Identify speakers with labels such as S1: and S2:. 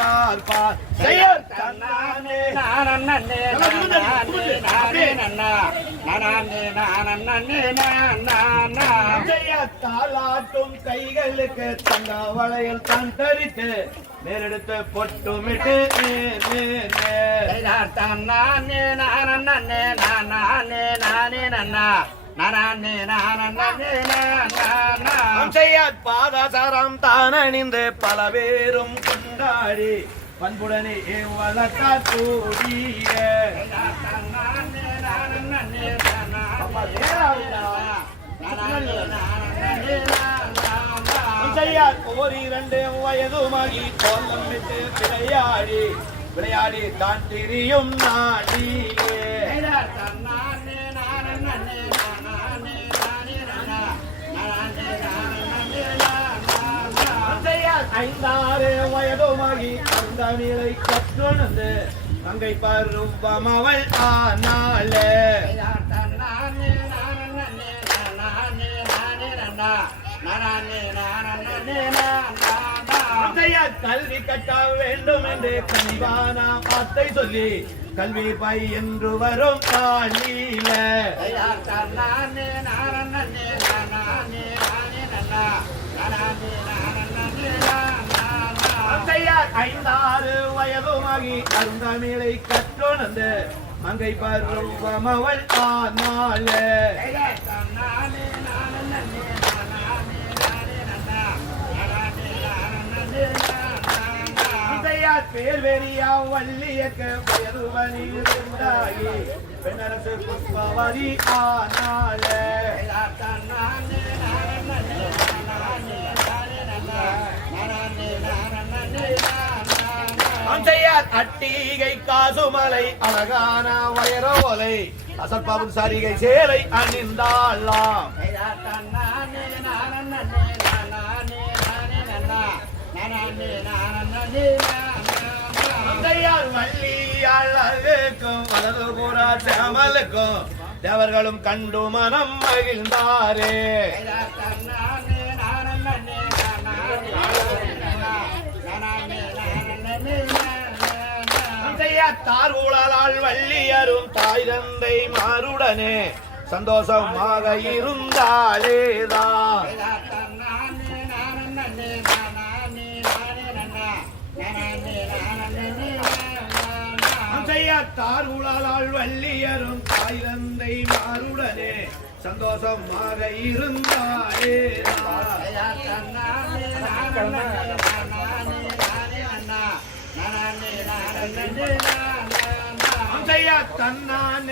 S1: பார்ப்பார். செயல் தன்னானே
S2: நானே நானே நானே நன்னா. நானே நானே நானா
S1: செய்ய தாளாட்டும் கைகளுக்கு தங்க வளையல் தான் தரித்து நேரெடுத்து பொட்டுமிட்டு.
S2: நானே நானே நானே நானே நன்னா.
S1: பாதசரம் தான் அணிந்து பல பேரும் கொண்டாடி பண்புடனே வளர்த்தா கூடிய. செய்யார் ஓர் இரண்டு வயதுமாகி கோலம் விட்டு விளையாடி விளையாடி தான் திரியும் நாடியே. ஐந்தாறு வயதுமாகி அந்த நிலை கற்றுணர்ந்து தங்கை பருவம் அவள் ஆனாலே கல்வி கட்ட வேண்டும் என்று கனிவான வார்த்தை சொல்லி கல்வி பை என்று வரும் காணில அந்தையா ஐந்தாறு வயதுமாகி அருந்தமிழை கற்றுணர்ந்து மங்கை பருவம் அவள் ஆனாலே இதையார் பேர் வெறியா வள்ளியக்க வயதுவனி உண்டாகி பெண்ணரசு புஷ்பவதி ஆனாலே. அட்டிகை காசுமலை அழகான வயர ஓலை அசல் அசல்பாபுன் சாரிகை சேலை அணிந்தாளாம். மல்லி அழகுக்கும் வலது புறா செமலுக்கும் தேவர்களும் கண்டு மனம் மகிழ்ந்தாரே. தார் ஊழலால் வள்ளியரும் தாய் தந்தை மாருடனே சந்தோஷமாக இருந்தாலேதான் தார் உளால் வள்ளியரும் தாய் தந்தை மாருடனே சந்தோஷமாக இருந்தாரே தன்னான்